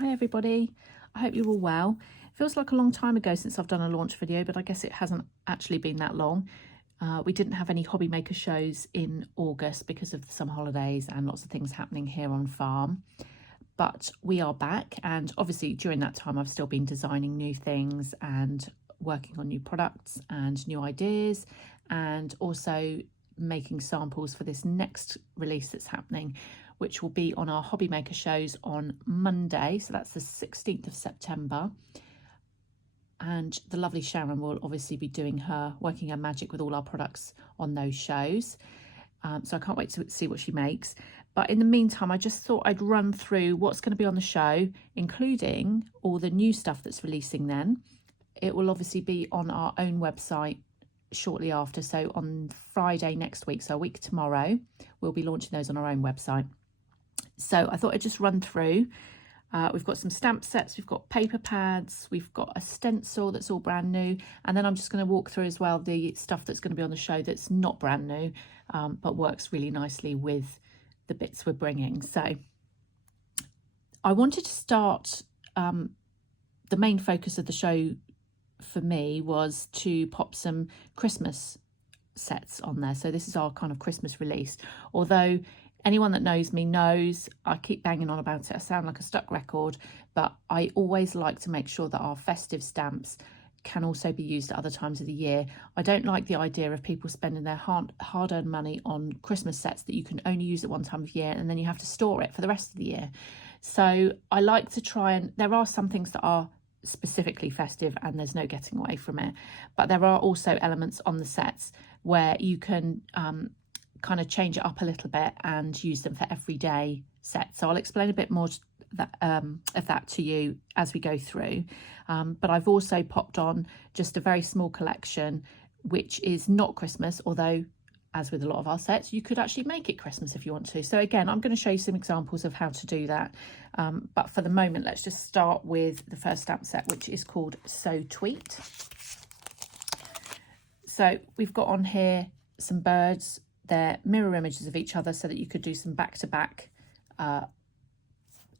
Hi everybody, I hope you're all well. It feels like a long time ago since I've done a launch video, but I guess it hasn't actually been that long. We didn't have any hobby maker shows in August because of the summer holidays and lots of things happening here on farm. But we are back, and obviously during that time I've still been designing new things and working on new products and new ideas, and also making samples for this next release that's happening, which will be on our hobby maker shows on Monday, so that's the 16th of September. And the lovely Sharon will obviously be working her magic with all our products on those shows, so I can't wait to see what she makes. But in the meantime, I just thought I'd run through what's going to be on the show, including all the new stuff that's releasing then. It will obviously be on our own website shortly after, so on Friday next week, so a week tomorrow, we'll be launching those on our own website. So I thought I'd just run through. We've got some stamp sets, we've got paper pads, we've got a stencil that's all brand new, and then I'm just going to walk through as well the stuff that's going to be on the show that's not brand new, but works really nicely with the bits we're bringing. So I wanted to start, the main focus of the show for me was to pop some Christmas sets on there. So this is our kind of Christmas release, although anyone that knows me knows I keep banging on about it. I sound like a stuck record, but I always like to make sure that our festive stamps can also be used at other times of the year. I don't like the idea of people spending their hard-earned money on Christmas sets that you can only use at one time of year and then you have to store it for the rest of the year. So I like to try, and there are some things that are specifically festive and there's no getting away from it, but there are also elements on the sets where you can kind of change it up a little bit and use them for everyday sets. So I'll explain a bit more of that to you as we go through, but I've also popped on just a very small collection which is not Christmas, although as with a lot of our sets you could actually make it Christmas if you want to. So again, I'm going to show you some examples of how to do that, but for the moment let's just start with the first stamp set, which is called So Tweet. So we've got on here some birds. They're mirror images of each other so that you could do some back-to-back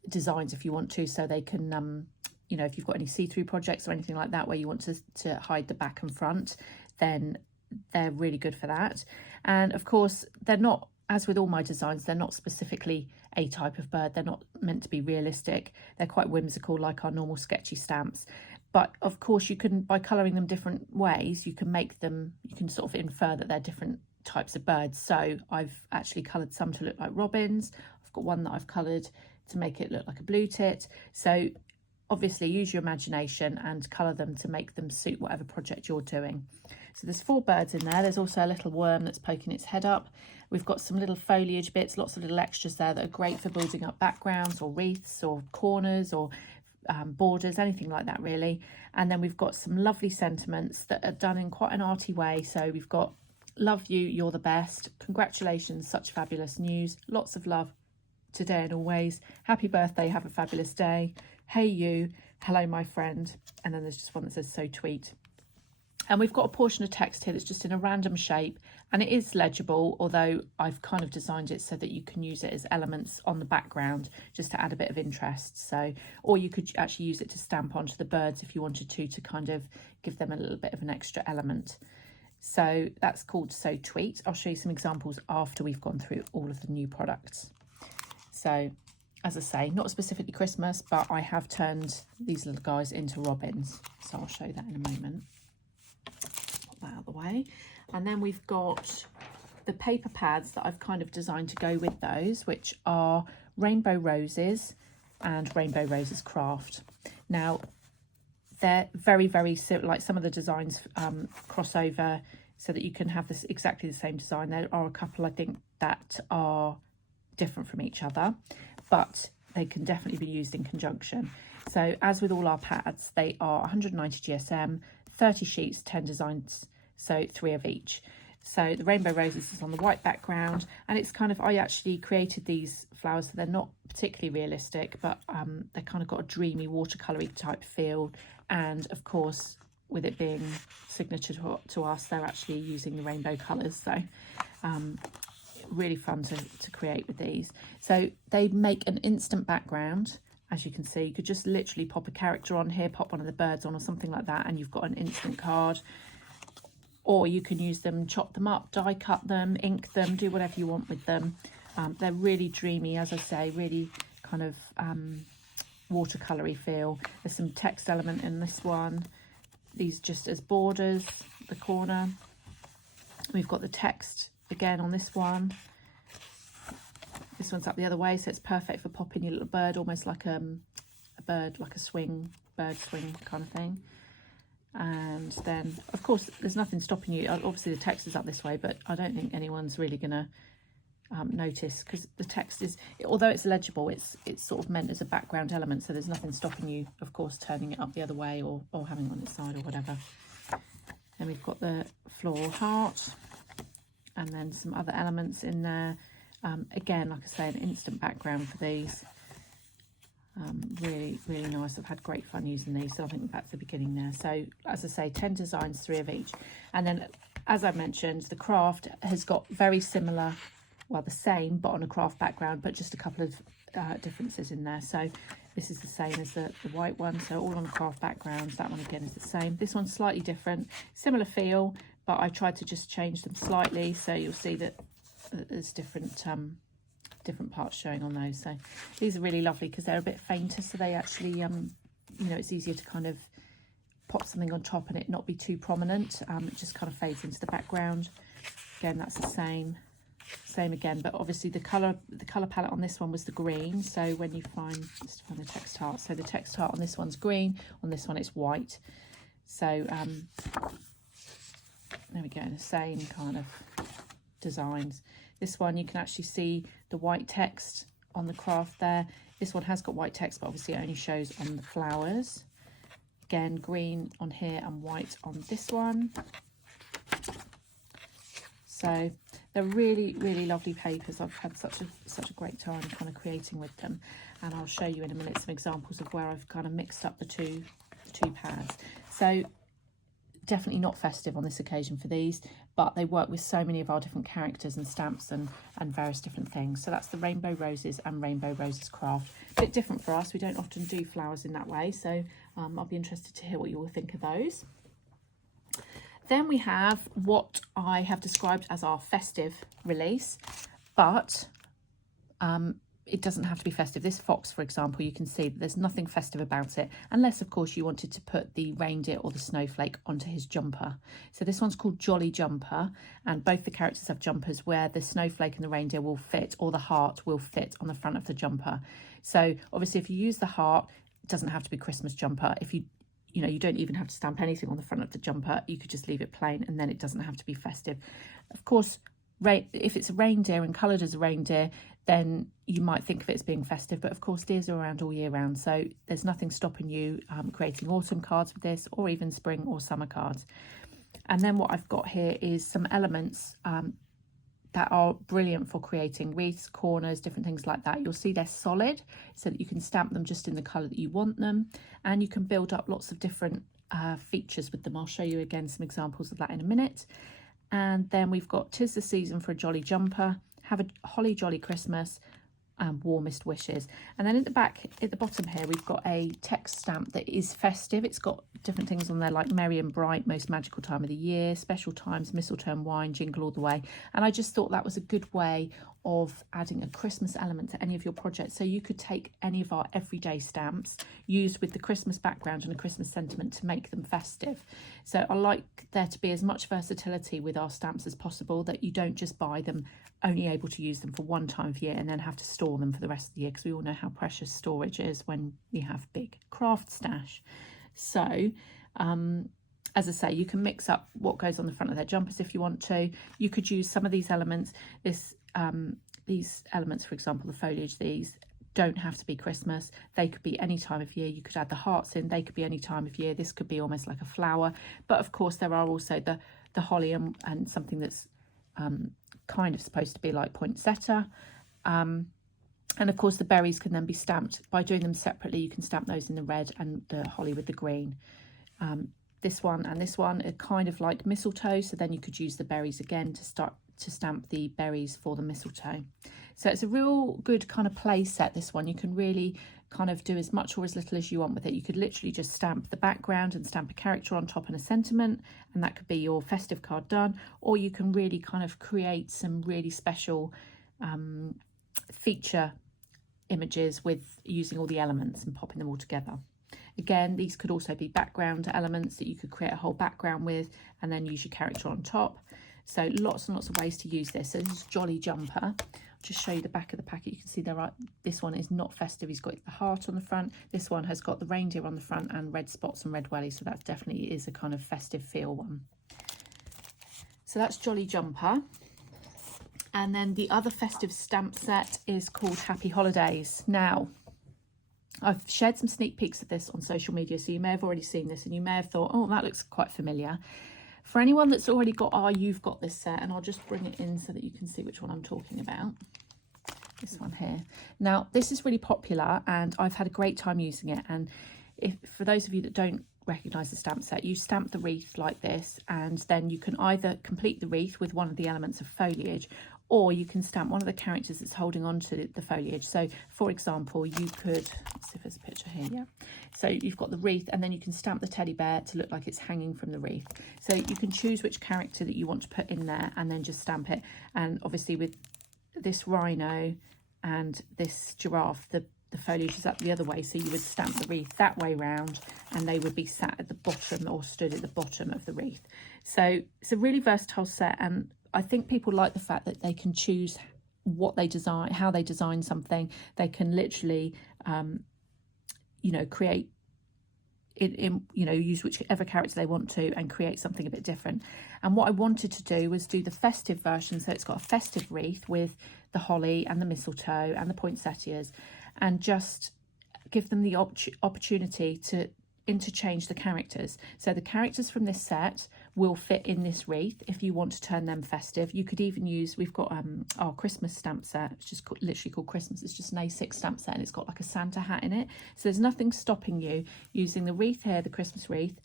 designs if you want to, so they can, you know, if you've got any see-through projects or anything like that where you want to hide the back and front, then they're really good for that. And of course, they're not, as with all my designs, they're not specifically a type of bird. They're not meant to be realistic. They're quite whimsical, like our normal sketchy stamps. But of course, you can, by colouring them different ways, you can make them, you can sort of infer that they're different types of birds. So I've actually coloured some to look like robins. I've got one that I've coloured to make it look like a blue tit. So obviously use your imagination and colour them to make them suit whatever project you're doing. So there's 4 birds in there. There's also a little worm that's poking its head up. We've got some little foliage bits, lots of little extras there that are great for building up backgrounds or wreaths or corners or borders, anything like that really. And then we've got some lovely sentiments that are done in quite an arty way. So we've got love you, you're the best, congratulations, such fabulous news, lots of love today and always, happy birthday, have a fabulous day, hey you, hello my friend, and then there's just one that says So Tweet. And we've got a portion of text here that's just in a random shape, and it is legible, although I've kind of designed it so that you can use it as elements on the background just to add a bit of interest. So, or you could actually use it to stamp onto the birds if you wanted to kind of give them a little bit of an extra element. So that's called So Tweet. I'll show you some examples after we've gone through all of the new products. So as I say, not specifically Christmas, but I have turned these little guys into robins. So I'll show you that in a moment. Put that out of the way. And then we've got the paper pads that I've kind of designed to go with those, which are Rainbow Roses and Rainbow Roses Kraft. Now, they're very, very similar, like some of the designs cross over so that you can have this exactly the same design. There are a couple, I think, that are different from each other, but they can definitely be used in conjunction. So as with all our pads, they are 190 GSM, 30 sheets, 10 designs, so 3 of each. So the Rainbow Roses is on the white background, and it's kind of, I actually created these flowers so they're not particularly realistic, but they kind of got a dreamy watercolory type feel. And of course, with it being signature to us, they're actually using the rainbow colours. So really fun to create with these. So they make an instant background as you can see, you could just literally pop a character on here, pop one of the birds on or something like that, and you've got an instant card. Or you can use them, chop them up, die cut them, ink them, do whatever you want with them. They're really dreamy, as I say, really kind of watercolory feel. There's some text element in this one. These just as borders, the corner. We've got the text again on this one. This one's up the other way, so it's perfect for popping your little bird, almost like a bird, like a swing, bird swing kind of thing. And then, of course, there's nothing stopping you. Obviously, the text is up this way, but I don't think anyone's really going to notice, because the text is, although it's legible, it's sort of meant as a background element, so there's nothing stopping you, of course, turning it up the other way or having it on its side or whatever. Then we've got the floral heart, and then some other elements in there. Again, like I say, an instant background for these. Really, really nice. I've had great fun using these, so I think that's the beginning there. So, as I say, 10 designs, 3 of each. And then, as I mentioned, the Kraft has got very similar, well, the same, but on a Kraft background, but just a couple of differences in there. So this is the same as the white one, so all on a Kraft background. That one again is the same. This one's slightly different, similar feel, but I tried to just change them slightly, so you'll see that there's different parts showing on those. So these are really lovely because they're a bit fainter, so they actually you know, it's easier to kind of pop something on top and it not be too prominent. It just kind of fades into the background. Again, that's the same again, but obviously the color palette on this one was the green. So when you find, just find the text heart, so the text heart on this one's green, on this one it's white. So there we go, the same kind of designs. This one you can actually see the white text on the Kraft there. This one has got white text, but obviously it only shows on the flowers. Again, green on here and white on this one. So they're really, really lovely papers. I've had such a great time kind of creating with them, and I'll show you in a minute some examples of where I've kind of mixed up the two pads. So definitely not festive on this occasion for these, but they work with so many of our different characters and stamps and various different things. So that's the Rainbow Roses and Rainbow Roses Kraft. A bit different for us. We don't often do flowers in that way, so I'll be interested to hear what you all think of those. Then we have what I have described as our festive release, but it doesn't have to be festive. This fox, for example, you can see that there's nothing festive about it, unless, of course, you wanted to put the reindeer or the snowflake onto his jumper. So this one's called Jolly Jumper, and both the characters have jumpers where the snowflake and the reindeer will fit, or the heart will fit on the front of the jumper. So obviously, if you use the heart, it doesn't have to be Christmas jumper. If you know, you don't even have to stamp anything on the front of the jumper. You could just leave it plain, and then it doesn't have to be festive. Of course, if it's a reindeer and coloured as a reindeer, then you might think of it as being festive, but of course deers are around all year round, so there's nothing stopping you creating autumn cards with this, or even spring or summer cards. And then what I've got here is some elements that are brilliant for creating wreaths, corners, different things like that. You'll see they're solid, so that you can stamp them just in the colour that you want them, and you can build up lots of different features with them. I'll show you again some examples of that in a minute. And then we've got 'Tis the Season for a Jolly Jumper, Have a Holly Jolly Christmas, and Warmest Wishes. And then at the back, at the bottom here, we've got a text stamp that is festive. It's got different things on there like Merry and Bright, Most Magical Time of the Year, Special Times, Mistletoe and Wine, Jingle All the Way. And I just thought that was a good way of adding a Christmas element to any of your projects. So you could take any of our everyday stamps used with the Christmas background and a Christmas sentiment to make them festive. So I like there to be as much versatility with our stamps as possible, that you don't just buy them, only able to use them for one time of year and then have to store them for the rest of the year, because we all know how precious storage is when we have big craft stash. So as I say, you can mix up what goes on the front of their jumpers if you want to. You could use some of these elements. These elements, for example, the foliage, these don't have to be Christmas. They could be any time of year. You could add the hearts in. They could be any time of year. This could be almost like a flower. But of course, there are also the holly and something that's kind of supposed to be like poinsettia. And of course, the berries can then be stamped. By doing them separately, you can stamp those in the red and the holly with the green. This one and this one are kind of like mistletoe, so then you could use the berries again to stamp the berries for the mistletoe. So it's a real good kind of play set, this one. You can really kind of do as much or as little as you want with it. You could literally just stamp the background and stamp a character on top and a sentiment, and that could be your festive card done. Or you can really kind of create some really special feature images with using all the elements and popping them all together. Again, these could also be background elements that you could create a whole background with and then use your character on top. So lots and lots of ways to use this. So this is Jolly Jumper. I'll just show you the back of the packet. You can see there are, this one is not festive. He's got the heart on the front. This one has got the reindeer on the front and red spots and red wellies. So that definitely is a kind of festive feel one. So that's Jolly Jumper. And then the other festive stamp set is called Happy Holidays. Now, I've shared some sneak peeks of this on social media, so you may have already seen this and you may have thought, oh, that looks quite familiar. For anyone that's already got You've Got This set, and I'll just bring it in so that you can see which one I'm talking about. This one here. Now, this is really popular and I've had a great time using it. And for those of you that don't recognise the stamp set, you stamp the wreath like this, and then you can either complete the wreath with one of the elements of foliage, or you can stamp one of the characters that's holding on to the foliage. So for example, you could, let's see if there's a picture here, yeah. So you've got the wreath and then you can stamp the teddy bear to look like it's hanging from the wreath. So you can choose which character that you want to put in there and then just stamp it. And obviously with this rhino and this giraffe, the foliage is up the other way, so you would stamp the wreath that way round and they would be sat at the bottom or stood at the bottom of the wreath. So it's a really versatile set, and I think people like the fact that they can choose what they design, how they design something. They can literally, you know, create it in, you know, use whichever character they want to and create something a bit different. And what I wanted to do was do the festive version. So it's got a festive wreath with the holly and the mistletoe and the poinsettias, and just give them the opportunity to interchange the characters. So the characters from this set will fit in this wreath if you want to turn them festive. You could even use, we've got our Christmas stamp set. It's just literally called Christmas. It's just an A6 stamp set and it's got like a Santa hat in it. So there's nothing stopping you using the wreath here, the Christmas wreath,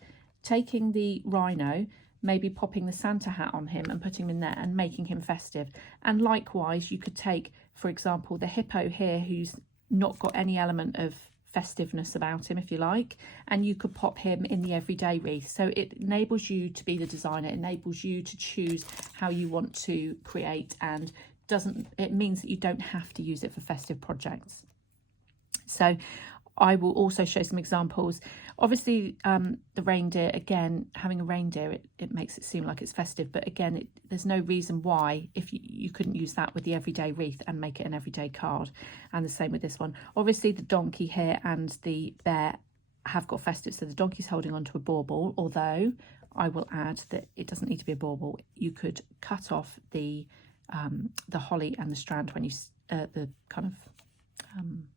taking the rhino, maybe popping the Santa hat on him and putting him in there and making him festive. And likewise, you could take, for example, the hippo here who's not got any element of festiveness about him, if you like, and you could pop him in the everyday wreath. So it enables you to be the designer, it enables you to choose how you want to create, and it means that you don't have to use it for festive projects. So I will also show some examples. Obviously, the reindeer, again, having a reindeer, it makes it seem like it's festive, but again, there's no reason why if you couldn't use that with the everyday wreath and make it an everyday card. And the same with this one. Obviously, the donkey here and the bear have got festive, so the donkey's holding onto a bauble, although I will add that it doesn't need to be a bauble. You could cut off the holly and the strand when you, the kind of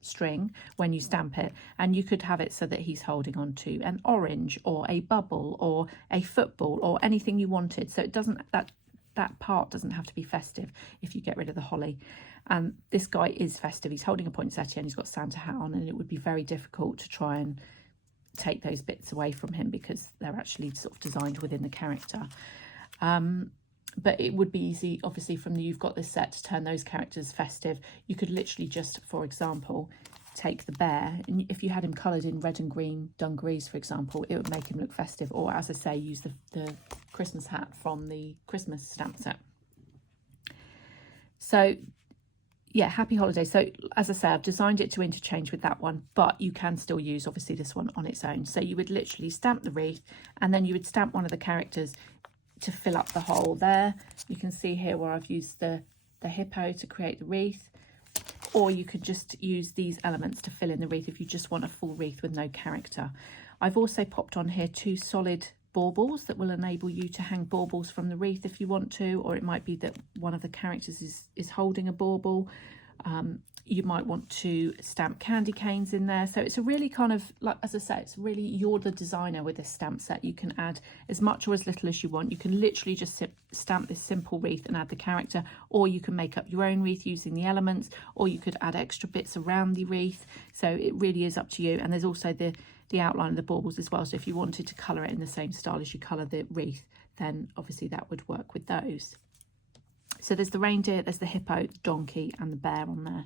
string when you stamp it, and you could have it so that he's holding on to an orange or a bubble or a football or anything you wanted. So it doesn't, that part doesn't have to be festive if you get rid of the holly. This guy is festive. He's holding a poinsettia and he's got Santa hat on, and it would be very difficult to try and take those bits away from him because they're actually sort of designed within the character. But it would be easy, obviously, from the You've Got This set to turn those characters festive. You could literally just, for example, take the bear, and if you had him coloured in red and green dungarees, for example, it would make him look festive. Or, as I say, use the Christmas hat from the Christmas stamp set. So, yeah, Happy Holidays. So, as I say, I've designed it to interchange with that one, but you can still use, obviously, this one on its own. So you would literally stamp the wreath, and then you would stamp one of the characters to fill up the hole there. You can see here where I've used the hippo to create the wreath, or you could just use these elements to fill in the wreath if you just want a full wreath with no character. I've also popped on here 2 solid baubles that will enable you to hang baubles from the wreath if you want to, or it might be that one of the characters is holding a bauble. You might want to stamp candy canes in there. So it's a really kind of, like, as I say, it's really, you're the designer with this stamp set. You can add as much or as little as you want. You can literally just stamp this simple wreath and add the character, or you can make up your own wreath using the elements, or you could add extra bits around the wreath. So it really is up to you. And there's also the outline of the baubles as well. So if you wanted to colour it in the same style as you colour the wreath, then obviously that would work with those. So there's the reindeer, there's the hippo, the donkey and the bear on there.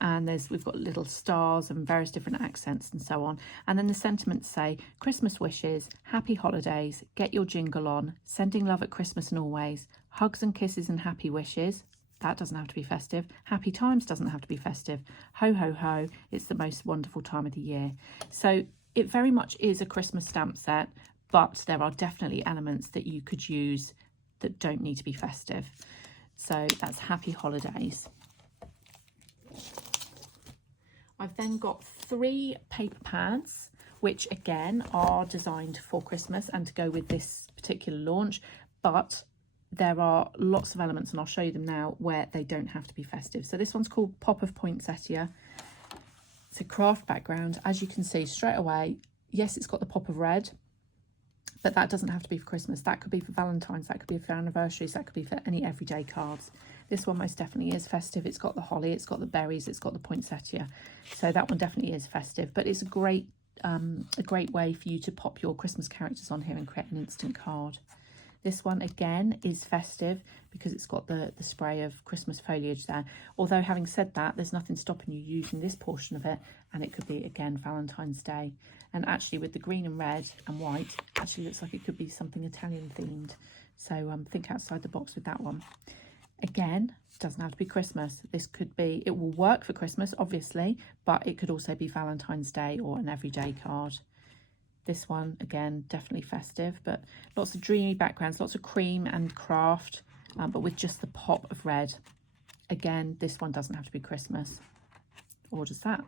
And we've got little stars and various different accents and so on. And then the sentiments say, Christmas wishes, happy holidays, get your jingle on, sending love at Christmas and always, hugs and kisses and happy wishes. That doesn't have to be festive. Happy times doesn't have to be festive. Ho, ho, ho, it's the most wonderful time of the year. So it very much is a Christmas stamp set, but there are definitely elements that you could use that don't need to be festive. So that's happy holidays. I've then got 3 paper pads, which again are designed for Christmas and to go with this particular launch, but there are lots of elements, and I'll show you them now, where they don't have to be festive. So this one's called Pop of Poinsettia. It's a Kraft background. As you can see straight away, yes, it's got the pop of red, but that doesn't have to be for Christmas. That could be for Valentine's, that could be for anniversaries, that could be for any everyday cards. This one most definitely is festive. It's got the holly, it's got the berries, it's got the poinsettia. So that one definitely is festive, but it's a great way for you to pop your Christmas characters on here and create an instant card. This one again is festive because it's got the spray of Christmas foliage there. Although having said that, there's nothing stopping you using this portion of it, and it could be again Valentine's Day. And actually with the green and red and white, actually looks like it could be something Italian themed. So think outside the box with that one. Again, doesn't have to be Christmas. This could be, it will work for Christmas obviously, but it could also be Valentine's Day or an everyday card. This one, again, definitely festive, but lots of dreamy backgrounds, lots of cream and craft, but with just the pop of red. Again, this one doesn't have to be Christmas, or does that?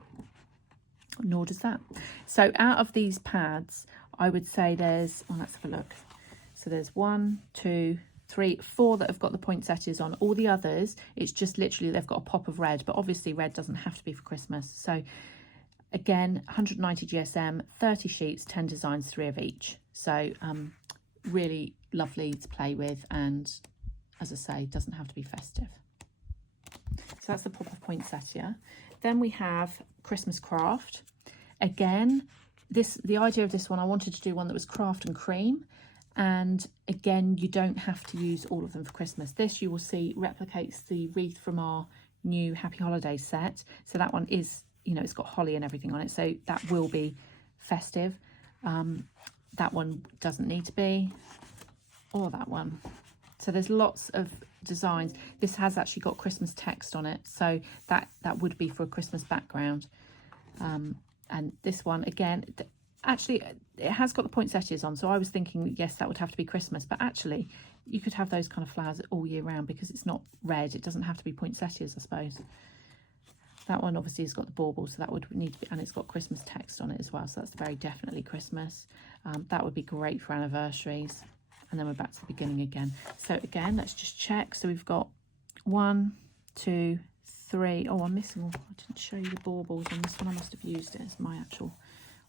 Nor does that. So out of these pads, I would say there's, oh, let's have a look. So there's 1, 2, 3, 4 that have got the poinsettias on. All the others, it's just literally they've got a pop of red, but obviously red doesn't have to be for Christmas. So again, 190 GSM, 30 sheets, 10 designs, 3 of each. So really lovely to play with, and as I say, doesn't have to be festive. So that's the pop of poinsettia. Then we have Christmas craft. Again, the idea of this one, I wanted to do one that was craft and cream. And again, you don't have to use all of them for Christmas. This, you will see, replicates the wreath from our new Happy Holidays set. So that one is, you know, it's got holly and everything on it, so that will be festive. That one doesn't need to be, or that one. So there's lots of designs. This has actually got Christmas text on it, so that would be for a Christmas background. And this one, again, actually, it has got the poinsettias on, so I was thinking, yes, that would have to be Christmas, but actually, you could have those kind of flowers all year round because it's not red. It doesn't have to be poinsettias, I suppose. That one obviously has got the bauble, so that would need to be, and it's got Christmas text on it as well, so that's very definitely Christmas. That would be great for anniversaries. And then we're back to the beginning again. So again, let's just check. So we've got 1, 2, 3. Oh, I'm missing, I didn't show you the baubles on this one. I must have used it as my actual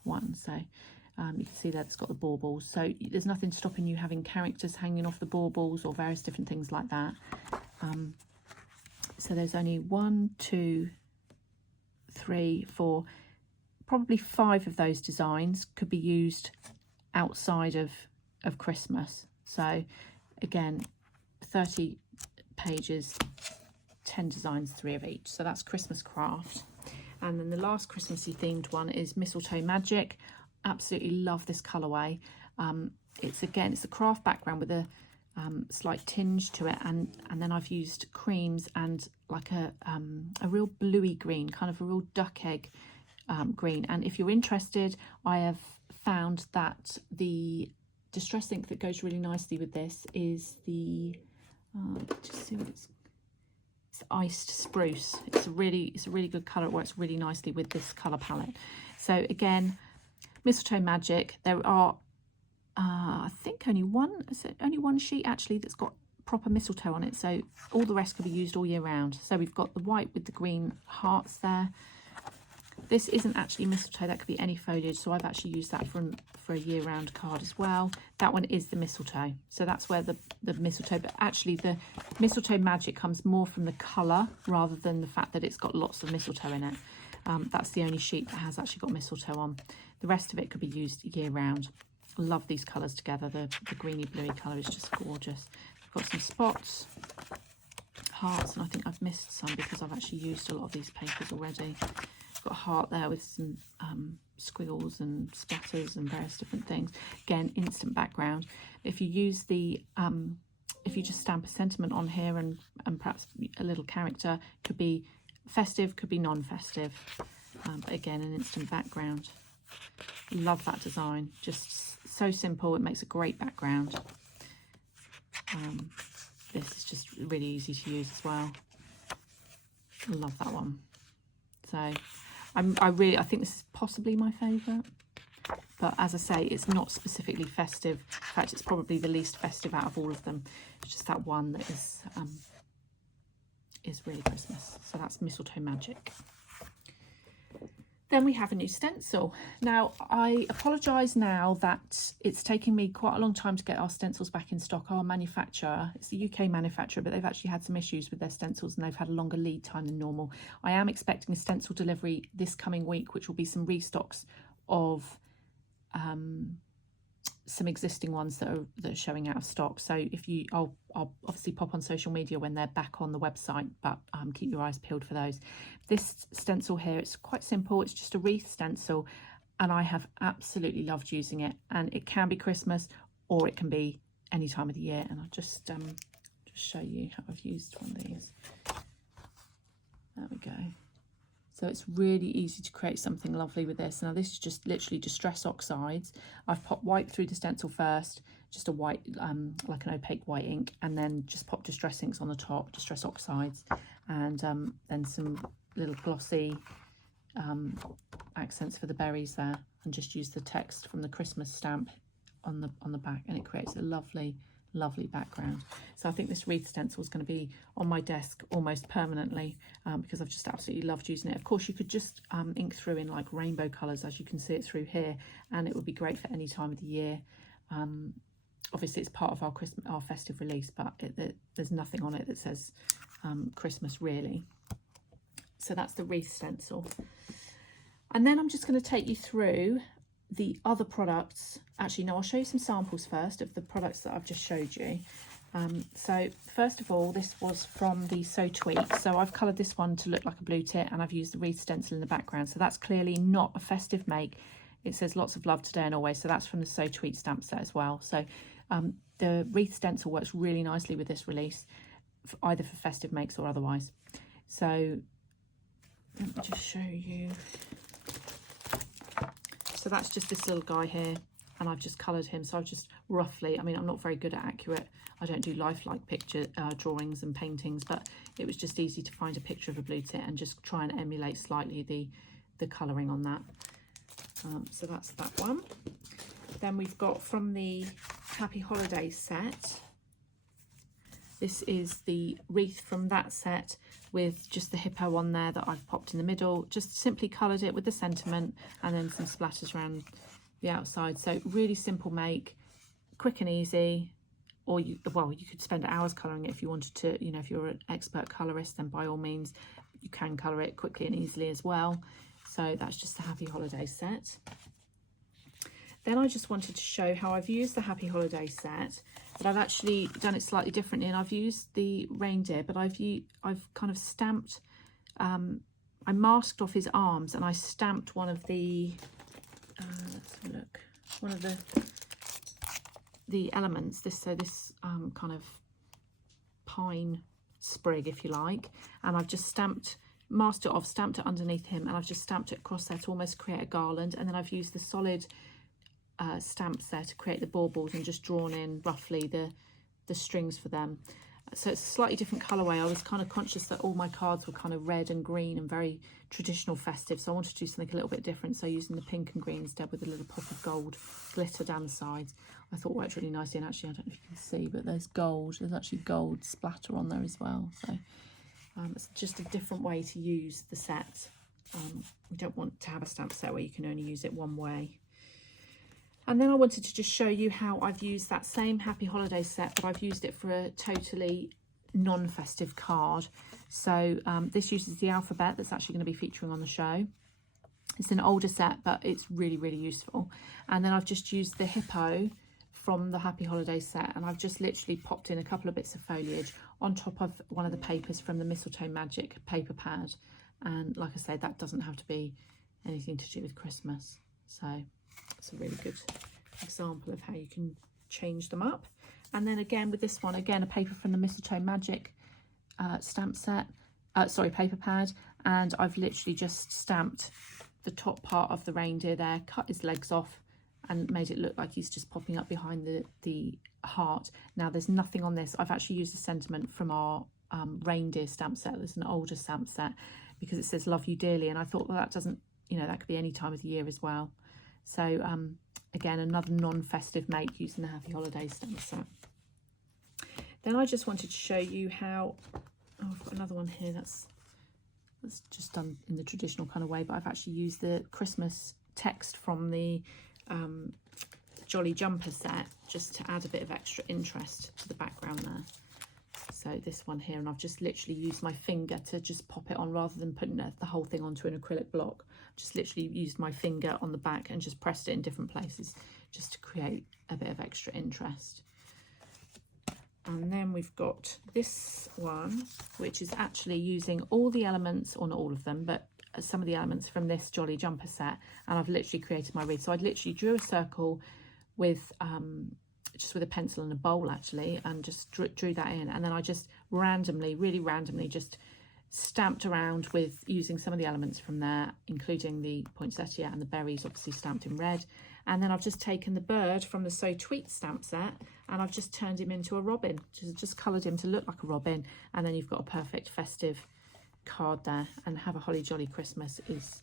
one. So you can see that it's got the baubles. So there's nothing stopping you having characters hanging off the baubles or various different things like that. So there's only 1, 2, 3, 4, probably 5 of those designs could be used outside of Christmas. So again, 30 pages, 10 designs, 3 of each. So that's Christmas craft. And then the last Christmassy themed one is Mistletoe Magic. Absolutely love this colourway. It's a craft background with a slight tinge to it, and then I've used creams and like a real bluey green, kind of a real duck egg green. And if you're interested, I have found that the distress ink that goes really nicely with this is the just see what it's iced spruce. It's a really good colour. It works really nicely with this colour palette. So again, Mistletoe Magic, there are I think only one sheet actually that's got proper mistletoe on it, so all the rest can be used all year round. So we've got the white with the green hearts there. This isn't actually mistletoe, that could be any foliage, so I've actually used that for a year-round card as well. That one is the mistletoe, so that's where the mistletoe, but actually the Mistletoe Magic comes more from the colour rather than the fact that it's got lots of mistletoe in it. That's the only sheet that has actually got mistletoe on. The rest of it could be used year-round. Love these colours together. The greeny bluey colour is just gorgeous. I've got some spots, hearts, and I think I've missed some because I've actually used a lot of these papers already. I've got a heart there with some squiggles and splatters and various different things. Again, instant background. If you use the if you just stamp a sentiment on here and perhaps a little character, could be festive, could be non-festive, but again, an instant background. Love that design, just so simple. It makes a great background. This is just really easy to use as well. I love that one. So I think this is possibly my favourite, but as I say, it's not specifically festive. In fact, it's probably the least festive out of all of them. It's just that one that is really Christmas. So that's Mistletoe Magic. Then we have a new stencil. Now, I apologise now that it's taking me quite a long time to get our stencils back in stock. Our manufacturer, it's the UK manufacturer, but they've actually had some issues with their stencils and they've had a longer lead time than normal. I am expecting a stencil delivery this coming week, which will be some restocks of some existing ones that are showing out of stock. So if you, I'll obviously pop on social media when they're back on the website, but keep your eyes peeled for those. This stencil here, it's quite simple. It's just a wreath stencil, and I have absolutely loved using it. And it can be Christmas or it can be any time of the year. And I'll just show you how I've used one of these. There we go. So it's really easy to create something lovely with this. Now this is just literally Distress Oxides. I've popped white through the stencil first, just a white, like an opaque white ink, and then just pop Distress inks on the top, Distress Oxides, and then some little glossy accents for the berries there, and just use the text from the Christmas stamp on the back, and it creates a lovely background. So I think this wreath stencil is going to be on my desk almost permanently, because I've just absolutely loved using it. Of course, you could just ink through in like rainbow colours, as you can see it through here, and it would be great for any time of the year. Obviously it's part of our festive release, but there's nothing on it that says Christmas really. So that's the wreath stencil. And then I'm just going to take you through the other products. Actually, no, I'll show you some samples first of the products that I've just showed you. So first of all, this was from the So Tweak. So I've coloured this one to look like a blue tit, and I've used the wreath stencil in the background. So that's clearly not a festive make. It says lots of love today and always. So that's from the So Tweak stamp set as well. So the wreath stencil works really nicely with this release, either for festive makes or otherwise. So let me just show you. So that's just this little guy here, and I've just coloured him. So I've just roughly, I mean, I'm not very good at accurate, I don't do lifelike picture drawings and paintings, but it was just easy to find a picture of a blue tit and just try and emulate slightly the colouring on that. So that's that one. Then we've got from the Happy Holidays set, this is the wreath from that set with just the hippo on there that I've popped in the middle. Just simply coloured it with the sentiment and then some splatters around the outside. So really simple make, quick and easy. Or you could spend hours colouring it if you wanted to. You know, if you're an expert colourist, then by all means you can colour it quickly and easily as well. So that's just the Happy Holidays set. Then I just wanted to show how I've used the Happy Holiday set, but I've actually done it slightly differently, and I've used the reindeer, but I've kind of stamped, I masked off his arms, and I stamped one of the, let's have a look, one of the elements, this kind of pine sprig, if you like, and I've just masked it off, stamped it underneath him, and I've just stamped it across there to almost create a garland, and then I've used the solid stamps there to create the baubles and just drawn in roughly the strings for them. So it's a slightly different colourway. I was kind of conscious that all my cards were kind of red and green and very traditional festive, so I wanted to do something a little bit different. So using the pink and green instead with a little pop of gold glitter down the sides, I thought worked really nicely. And actually, I don't know if you can see, but there's actually gold splatter on there as well. So it's just a different way to use the set. We don't want to have a stamp set where you can only use it one way. And then I wanted to just show you how I've used that same Happy Holiday set, but I've used it for a totally non-festive card. So this uses the alphabet that's actually going to be featuring on the show. It's an older set, but it's really, really useful. And then I've just used the hippo from the Happy Holidays set, and I've just literally popped in a couple of bits of foliage on top of one of the papers from the Mistletoe Magic paper pad. And like I say, that doesn't have to be anything to do with Christmas. So it's a really good example of how you can change them up. And then again with this one, again a paper from the Mistletoe Magic stamp set, paper pad, and I've literally just stamped the top part of the reindeer there, cut his legs off and made it look like he's just popping up behind the heart. Now there's nothing on this. I've actually used the sentiment from our reindeer stamp set. There's an older stamp set, because it says love you dearly, and I thought, well, that doesn't, you know, that could be any time of the year as well. So again, another non-festive make using the Happy Holidays stamp set. Then I just wanted to show you how, oh, I've got another one here that's just done in the traditional kind of way, but I've actually used the Christmas text from the Jolly Jumper set just to add a bit of extra interest to the background there. So this one here, and I've just literally used my finger to just pop it on rather than putting the whole thing onto an acrylic block. Just literally used my finger on the back and just pressed it in different places just to create a bit of extra interest. And then we've got this one, which is actually using all the elements, or not all of them, but some of the elements from this Jolly Jumper set, and I've literally created my wreath. So I literally drew a circle with just with a pencil and a bowl actually, and just drew that in, and then I just randomly, really randomly, just stamped around with using some of the elements from there, including the poinsettia and the berries, obviously stamped in red. And then I've just taken the bird from the So Tweet stamp set, and I've just turned him into a robin, just coloured him to look like a robin. And then you've got a perfect festive card there. And Have a Holly Jolly Christmas is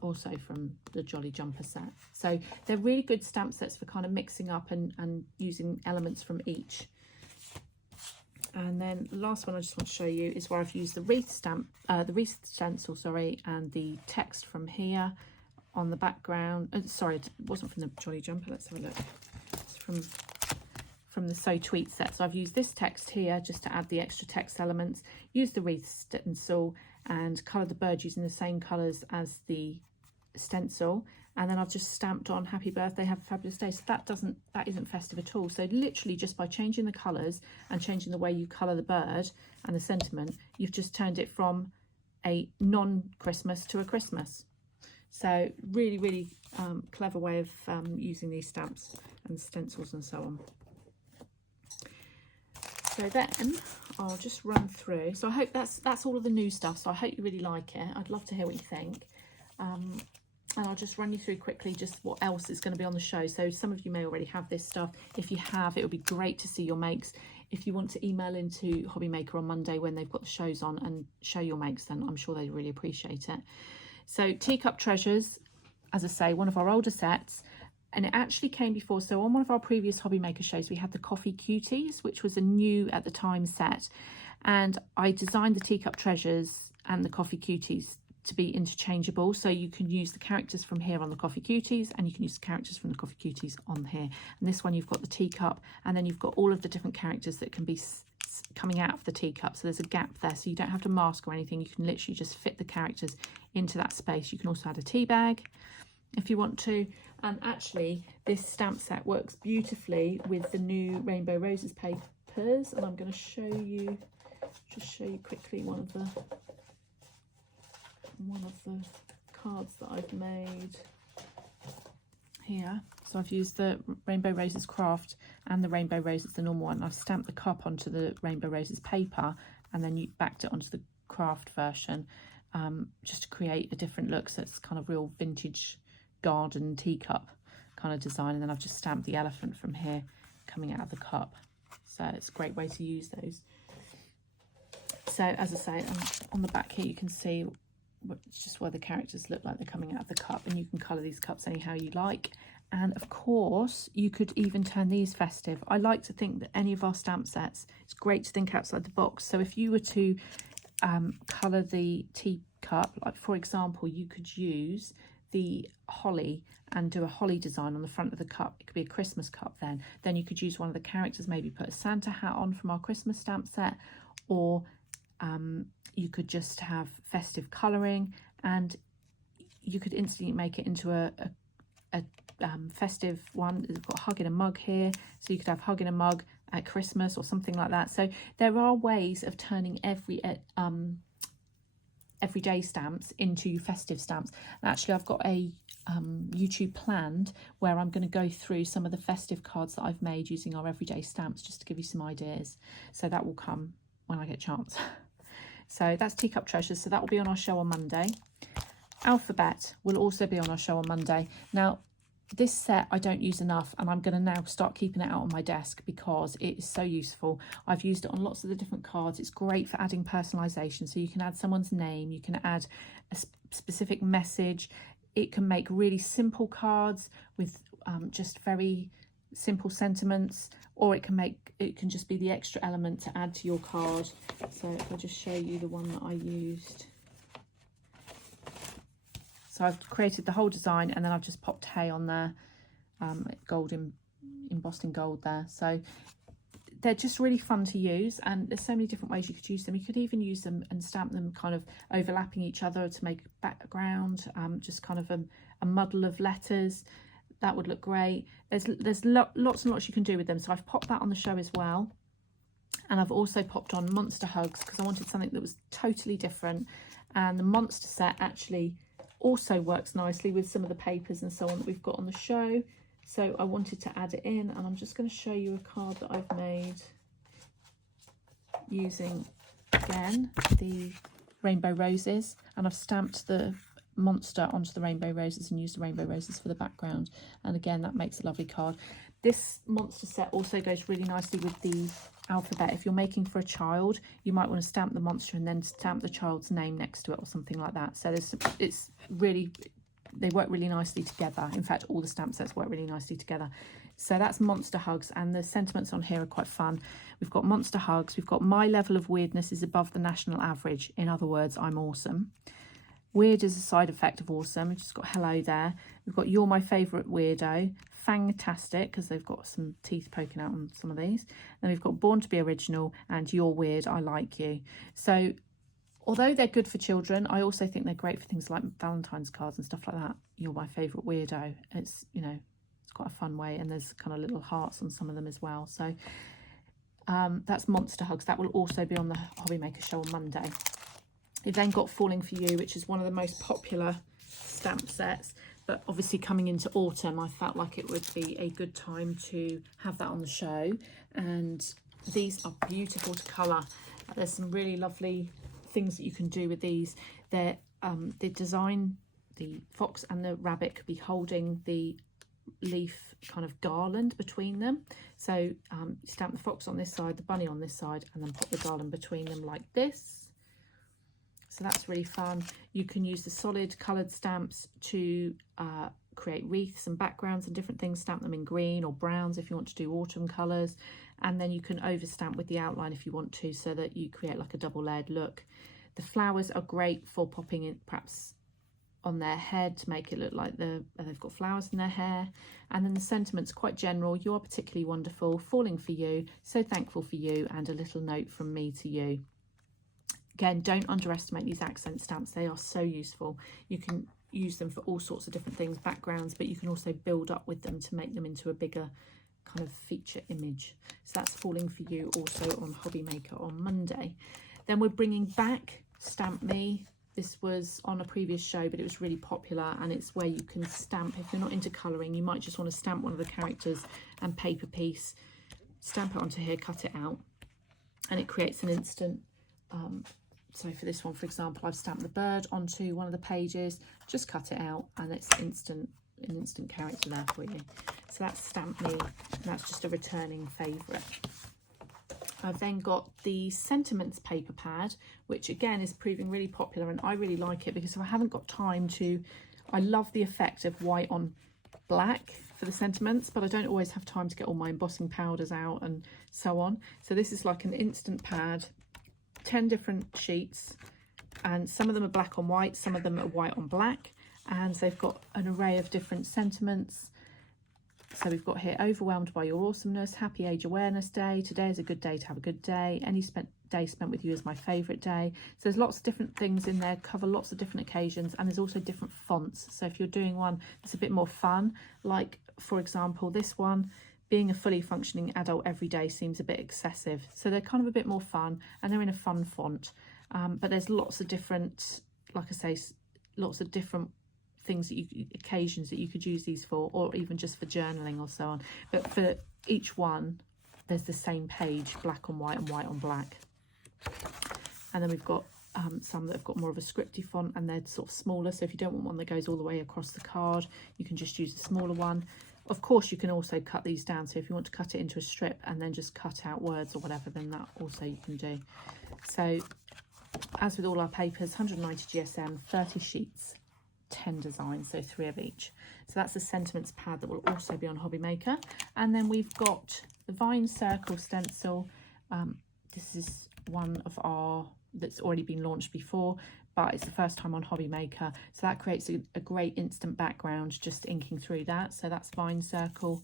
also from the Jolly Jumper set. So they're really good stamp sets for kind of mixing up and using elements from each. And then the last one I just want to show you is where I've used the Wreath stamp, the Wreath stencil, sorry, and the text from here on the background. Sorry, it wasn't from the Jolly Jumper. Let's have a look. It's from the So Tweet set. So I've used this text here just to add the extra text elements. Used the Wreath stencil and coloured the bird using the same colours as the stencil, and then I've just stamped on happy birthday, have a fabulous day. So that isn't festive at all. So literally just by changing the colours and changing the way you colour the bird and the sentiment, you've just turned it from a non-Christmas to a Christmas. So really, really clever way of using these stamps and stencils and so on. So then I'll just run through. So I hope that's all of the new stuff. So I hope you really like it. I'd love to hear what you think. And I'll just run you through quickly just what else is going to be on the show. So some of you may already have this stuff. If you have, it would be great to see your makes. If you want to email into Hobby Maker on Monday when they've got the shows on and show your makes, then I'm sure they really appreciate it. So Teacup Treasures, as I say, one of our older sets, and it actually came before. So on one of our previous Hobby Maker shows, we had the Coffee Cuties, which was a new at the time set. And I designed the Teacup Treasures and the Coffee Cuties to be interchangeable, so you can use the characters from here on the Coffee Cuties, and you can use the characters from the Coffee Cuties on here. And this one, you've got the teacup, and then you've got all of the different characters that can be coming out of the teacup. So there's a gap there, so you don't have to mask or anything. You can literally just fit the characters into that space. You can also add a tea bag if you want to. And actually, this stamp set works beautifully with the new Rainbow Roses papers. And I'm going to show you quickly one of the cards that I've made here. So I've used the Rainbow Roses Kraft and the Rainbow Roses, the normal one. I've stamped the cup onto the Rainbow Roses paper, and then you backed it onto the Kraft version, just to create a different look. So it's kind of real vintage garden teacup kind of design. And then I've just stamped the elephant from here coming out of the cup. So it's a great way to use those. So as I say, on the back here you can see it's just where the characters look like they're coming out of the cup, and you can colour these cups anyhow you like. And of course you could even turn these festive. I like to think that any of our stamp sets, it's great to think outside the box. So if you were to colour the teacup, like for example, you could use the holly and do a holly design on the front of the cup. It could be a Christmas cup then you could use one of the characters, maybe put a Santa hat on from our Christmas stamp set, or you could just have festive colouring, and you could instantly make it into a festive one. We've got hug in a mug here, so you could have hug in a mug at Christmas or something like that. So there are ways of turning everyday stamps into festive stamps. And actually, I've got a YouTube planned where I'm going to go through some of the festive cards that I've made using our everyday stamps, just to give you some ideas. So that will come when I get a chance. So that's Teacup Treasures. So that will be on our show on Monday. Alphabet will also be on our show on Monday. Now, this set I don't use enough, and I'm going to now start keeping it out on my desk because it is so useful. I've used it on lots of the different cards. It's great for adding personalisation. So you can add someone's name, you can add a specific message. It can make really simple cards with just very simple sentiments, or it can just be the extra element to add to your card. So if I just show you the one that I used. So I've created the whole design, and then I've just popped Hey on there, gold embossed in gold there. So they're just really fun to use, and there's so many different ways you could use them. You could even use them and stamp them kind of overlapping each other to make a background, just kind of a muddle of letters. That would look great. There's lots and lots you can do with them. So I've popped that on the show as well. And I've also popped on Monster Hugs because I wanted something that was totally different. And the Monster set actually also works nicely with some of the papers and so on that we've got on the show. So I wanted to add it in, and I'm just going to show you a card that I've made using, again, the rainbow roses, and I've stamped the monster onto the rainbow roses and used the rainbow roses for the background, and again that makes a lovely card. This monster set also goes really nicely with the alphabet. If you're making for a child, you might want to stamp the monster and then stamp the child's name next to it or something like that. So they work really nicely together. In fact, all the stamp sets work really nicely together. So that's Monster Hugs, and the sentiments on here are quite fun. We've got Monster Hugs, we've got my level of weirdness is above the national average. In other words, I'm awesome. Weird is a side effect of awesome. We've just got hello there. We've got you're my favourite weirdo. Fantastic, because they've got some teeth poking out on some of these. Then we've got born to be original and you're weird, I like you. So although they're good for children, I also think they're great for things like Valentine's cards and stuff like that. You're my favourite weirdo. It's, you know, it's quite a fun way, and there's kind of little hearts on some of them as well. So that's Monster Hugs. That will also be on the Hobby Maker show on Monday. You've then got Falling For You, which is one of the most popular stamp sets, but obviously coming into autumn, I felt like it would be a good time to have that on the show. And these are beautiful to colour. There's some really lovely things that you can do with these. They're the design, the fox and the rabbit could be holding the leaf kind of garland between them. So stamp the fox on this side, the bunny on this side, and then pop the garland between them like this. So that's really fun. You can use the solid coloured stamps to create wreaths and backgrounds and different things. Stamp them in green or browns if you want to do autumn colours. And then you can overstamp with the outline if you want to, so that you create like a double layered look. The flowers are great for popping in perhaps on their head to make it look like they've got flowers in their hair. And then the sentiments, quite general. You are particularly wonderful, falling for you, so thankful for you, and a little note from me to you. Again, don't underestimate these accent stamps. They are so useful. You can use them for all sorts of different things, backgrounds, but you can also build up with them to make them into a bigger kind of feature image. So that's Falling For You, also on Hobby Maker on Monday. Then we're bringing back Stamp Me. This was on a previous show, but it was really popular, and it's where you can stamp. If you're not into colouring, you might just want to stamp one of the characters and paper piece, stamp it onto here, cut it out, and it creates an instant so for this one, for example, I've stamped the bird onto one of the pages, just cut it out, and it's an instant character there for you. So that's Stamp Me, and that's just a returning favourite. I've then got the Sentiments paper pad, which again is proving really popular, and I really like it because if I haven't got time to, I love the effect of white on black for the sentiments, but I don't always have time to get all my embossing powders out and so on. So this is like an instant pad, 10 different sheets, and some of them are black on white, some of them are white on black, and they've got an array of different sentiments. So we've got here, overwhelmed by your awesomeness, happy age awareness day, today is a good day to have a good day, any day spent with you is my favourite day. So there's lots of different things in there, cover lots of different occasions, and there's also different fonts. So if you're doing one that's a bit more fun, like for example this one, being a fully functioning adult every day seems a bit excessive. So they're kind of a bit more fun, and they're in a fun font. But there's lots of different, like I say, lots of different things that occasions that you could use these for, or even just for journaling or so on. But for each one, there's the same page, black on white and white on black. And then we've got some that have got more of a scripty font, and they're sort of smaller. So if you don't want one that goes all the way across the card, you can just use the smaller one. Of course, you can also cut these down. So if you want to cut it into a strip and then just cut out words or whatever, then that also you can do. So as with all our papers, 190 GSM, 30 sheets, 10 designs, so 3 of each. So that's the sentiments pad that will also be on Hobby Maker. And then we've got the Vine Circle stencil. This is one of our that's already been launched before, but it's the first time on Hobby Maker. So that creates a great instant background just inking through that. So that's Vine Circle.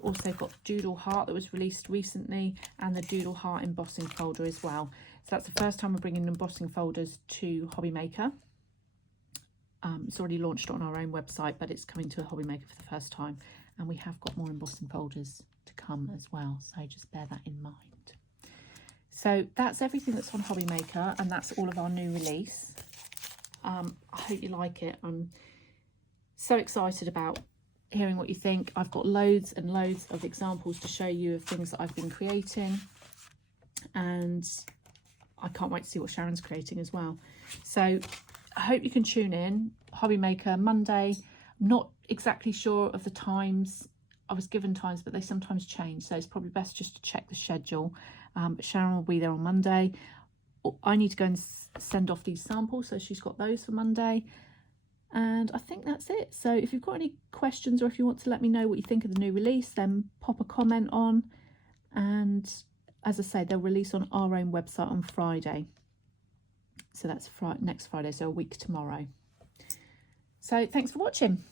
Also got Doodle Heart that was released recently, and the Doodle Heart embossing folder as well. So that's the first time we're bringing embossing folders to Hobby Maker. It's already launched on our own website, but it's coming to Hobby Maker for the first time. And we have got more embossing folders to come as well, so just bear that in mind. So that's everything that's on Hobby Maker, and that's all of our new release. I hope you like it. I'm so excited about hearing what you think. I've got loads and loads of examples to show you of things that I've been creating, and I can't wait to see what Sharon's creating as well. So I hope you can tune in. Hobby Maker Monday. I'm not exactly sure of the times. I was given times, but they sometimes change, so it's probably best just to check the schedule. But Sharon will be there on Monday. I need to go and send off these samples, so she's got those for Monday. And I think that's it. So if you've got any questions, or if you want to let me know what you think of the new release, then pop a comment on. And as I say, they'll release on our own website on Friday. So that's next Friday, so a week tomorrow. So thanks for watching.